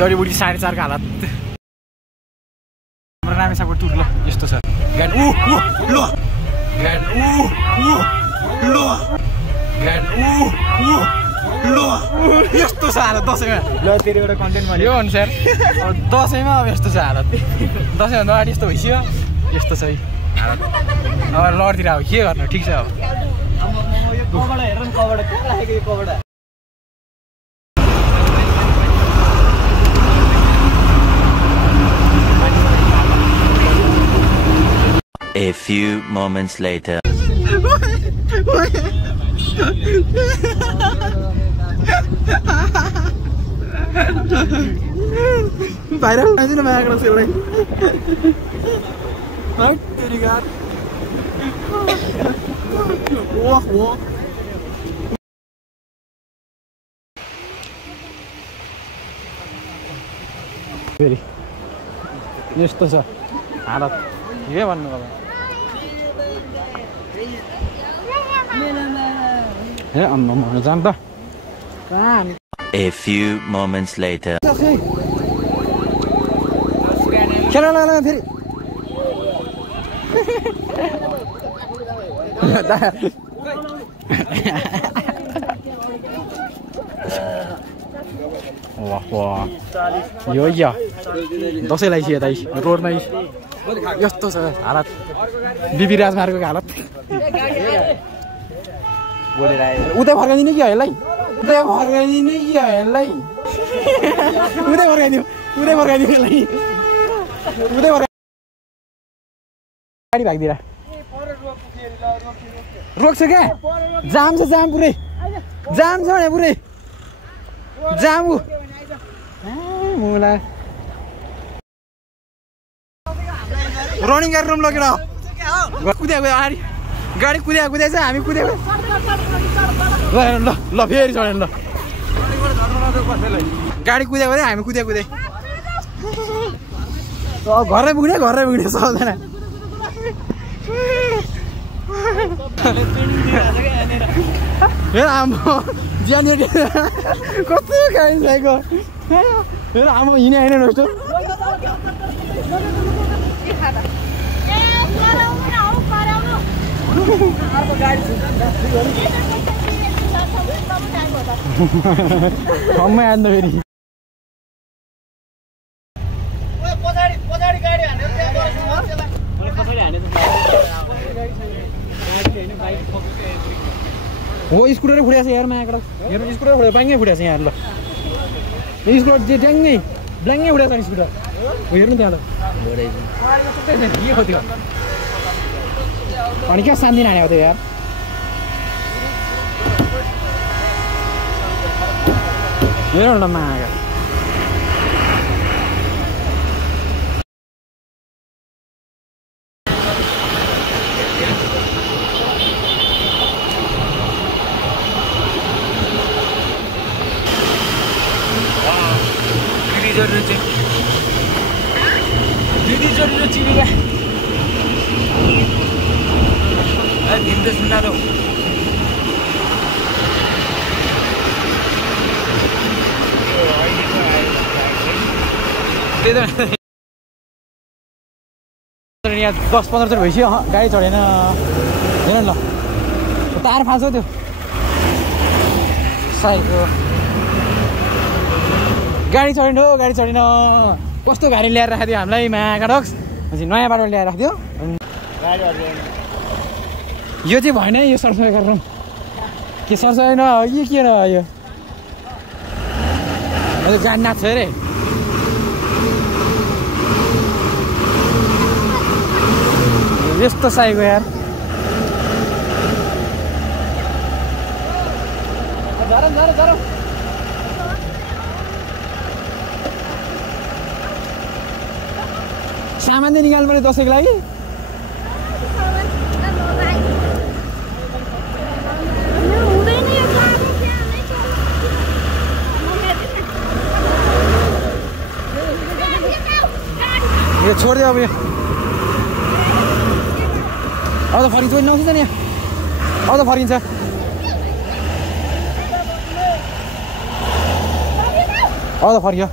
जडीबुटी 4.5 को हालत हाम्रो रामेछापको टुर ल यस्तो छ गाडी ल गाडी ल गाडी ल यस्तो छ हालत दसैँमा ल तेरो एउटा कन्टेन्ट भने यो अनुसार अब दसैँमा अब यस्तो छ हालत दसैँभन्दा अगाडि यस्तो भइसक्यो यस्तो छ हालत अब लडतिर अब के गर्नु ठिक छ अब यो कबाट हेर्नु कबाट कहाँ राखेको यो कबाट A few moments later. Viral aja na mga kasi ulit. Ay, terigat. Wah, wah. Very. Yesto sa halat. के भन्नु अब ए अम्मा म जाम त A few moments later. खेल ल फेरि वाह वाह यो या दसैँलाई छ दाइ रोडमै यस्तो छ हालत बिबी राजमार्गको हालत उतै फर्काइदिने कि यसलाई उतै फर्काइदिने कि यसलाई उतै फर्काइदियो यसलाई उतै गाडी भागिदिएर रोक्छ क्या जाम छ जाम पुरै जाम छ यहाँ पुरै जाम मुला रनिङ गरेर लगेर कुद्याएको अगाडि गाडी कुद्याएको छ हामी कुद्याएको ल ल फेरि चढेन ल गाडी कुद्याएको थियो हामी कुद्या घरै पुग्ने सबजना आमा ज्यान कस्तो खाइसकेको आमा हिँडे होइन जस्तो ठम्मै आन्द फेरि हो स्कुटर फुटेको छ यार मायाको हेर्नु स्कुटर फुटेको ब्याङ्गै फुटेको छ यहाँ ल स्कुटर ड्याङ्गै ब्ल्याङ्गै फुटेको छ स्कुटर हो हेर्नु त्यहाँ ल के थियो अनि क्या शान्ति हानेको थियो यार हेर न मागा दिदी जोडी चिनीका हिँड्दै सुना दो यहाँ 10-15 चोटि भइसक्यो गाडी चढेन हेर ल तार फाल्छ त्यो साइको गाडी चढेन कस्तो गाडी ल्याएर राखिदियो हामीलाई मागा डक्स नयाँ बाटो ल्याएर राखिदियो यो चाहिँ भएन यो सरसफाइ गरेर के सरसफाइ न यो के न यो जान नाच्छ अरे यस्तो साइको यार सामान चाहिँ निकाल्नु पर्यो दसैँको लागि छोडिदियो अब यो अब त फर्किन्छ पनि नआउँछ नि अब त फर्किन्छ अब त फर्क्यो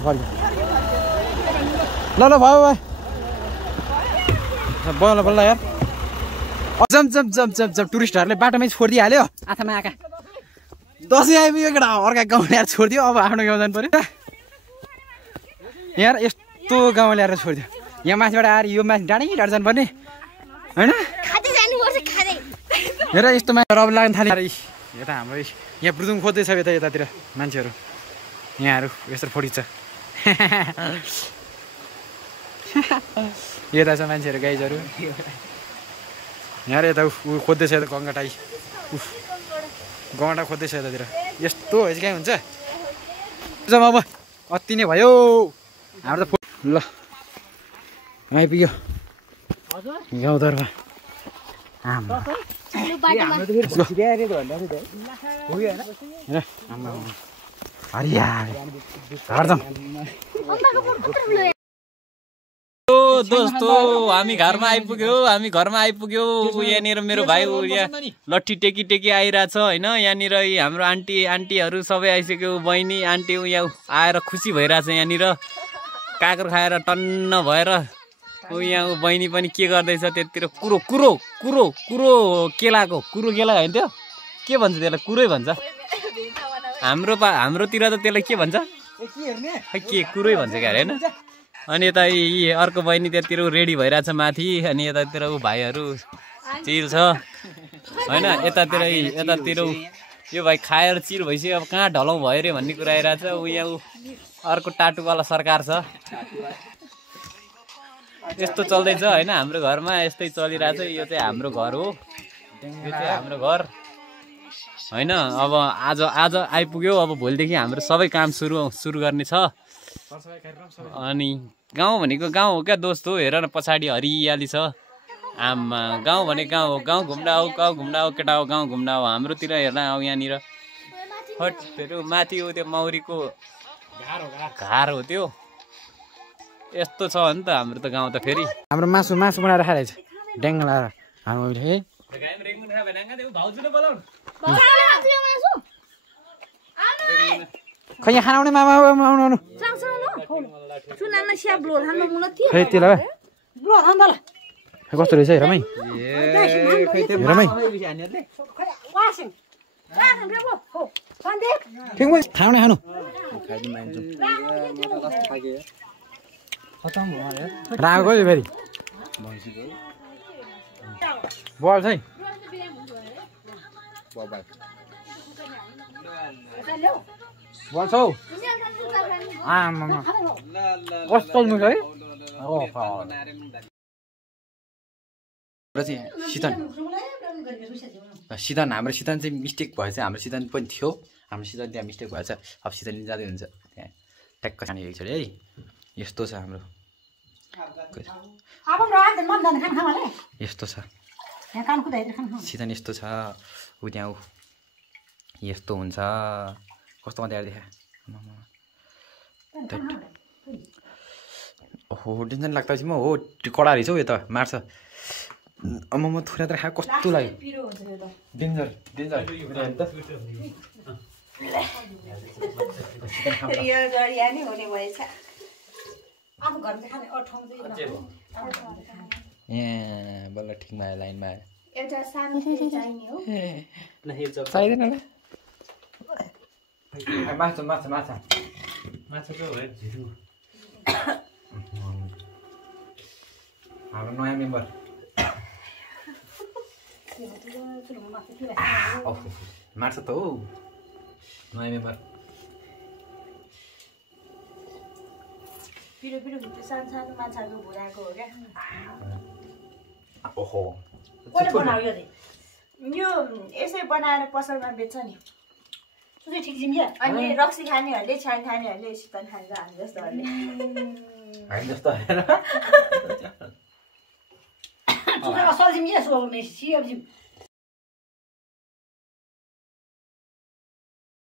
फर्क्यो ल भयो भयो बल्ल यार जम टुरिस्टहरूले बाटोमै छोडिदिइहाल्यो आँखामा आँखा दसैँ आइपुग्यो केटा अर्का गाउँ ल्याएर छोडिदियो अब आफ्नो गाउँ जानु पर्यो यहाँ यस्तो गाउँ ल्याएर छोडिदियो यहाँ माथिबाट आएर यो माथि डाँडै जानुपर्ने होइन हेर यस्तो माथि रब लाग्न थाल्यो यता हाम्रो यहाँ बुदुङ खोज्दैछ यतातिर मान्छेहरू यहाँहरू यस्तो फोडिन्छ यता छ मान्छेहरू गाइजहरू यहाँ यता ऊ खोज्दैछ यता गङ्गाटाई गङ्गाटा खोज्दैछ यतातिर यस्तो है कहीँ हुन्छ अब अति नै भयो हाम्रो त ल आइपुग्यो गाउँदरमा दोस्तो हामी घरमा आइपुग्यो यहाँनिर मेरो भाइ यहाँ लट्ठी टेकी आइरहेछ होइन यहाँनिर हाम्रो आन्टीहरू सबै आइसक्यो बहिनी आन्टी यहाँ आएर खुसी भइरहेछ यहाँनिर काँक्रो खाएर टन्न भएर यहाँ बहिनी पनि के गर्दैछ त्यतिर कुरो केलाको केला होइन त्यो के भन्छ त्यसलाई कुरै भन्छ हाम्रोतिर त त्यसलाई के भन्छ के कुरै भन्छ क्या होइन अनि यता अर्को बहिनी त्यतिर रेडी भइरहेछ माथि अनि यतातिर भाइहरू चिल छ होइन यतातिर यो भाइ खाएर चिर भइसक्यो अब कहाँ ढलौँ भयो अरे भन्ने कुरा आइरहेछ यहाँ अर्को टाटुवाला सरकार छ यस्तो चल्दैछ होइन हाम्रो घरमा यस्तै चलिरहेछ यो चाहिँ हाम्रो घर हो यो चाहिँ हाम्रो घर होइन अब आज आइपुग्यो अब भोलिदेखि हाम्रो सबै काम सुरु गर्ने छ अनि गाउँ भनेको गाउँ हो क्या दोस्तो हेर न पछाडि हरियाली छ आमा गाउँ भने गाउँ हो गाउँ घुम्न आऊ केटा हो गाउँ घुम्न आऊ हाम्रोतिर हेर्न आऊ यहाँनिर हटहरू माथि हो त्यो मौरीको घार हो त्यो यस्तो छ नि त हाम्रो त गाउँ त फेरि हाम्रो मासु बनाएर खाइरहेछ ड्याङ्ग लाएर हाम्रो खै यहाँ खाना आउने मामा आउनु कस्तो रहेछ हेरमै खानु खानु राको फेरि बल चाहिँ बल छौ आमा कस्तो छ है सिदन हाम्रो सिदन चाहिँ मिस्टेक भएछ हाम्रो सिदन पनि थियो हाम्रो सिदन त्यहाँ मिस्टेक भएछ अब सिदन जाँदै हुन्छ त्यहाँ ट्याक्क खाने एकचोटि है यस्तो छ हाम्रो यस्तो छ सिदन यस्तो छ ऊ त्यहाँ यस्तो हुन्छ कस्तो मात्रै देखा ओहो टेन्सन लाग्दा म हो कडा रहेछ हौ यो त मार्छ म थुरा त खाएको कस्तो लाग्यो डेन्जर बल्ल ठिकमा आयो लाइनमा चाहिँदैन माछा हाम्रो नयाँ मेम्बर मार्छ त हो नयाँ मेम्बर सानो माछाको भुराको हो क्या ओहो यो यसै बनाएर पसलमा बेच्छ नि ठिक छ अनि रक्सी खानेहरूले छान खानेहरूले सितन खान्छ हामी जस्तोहरूले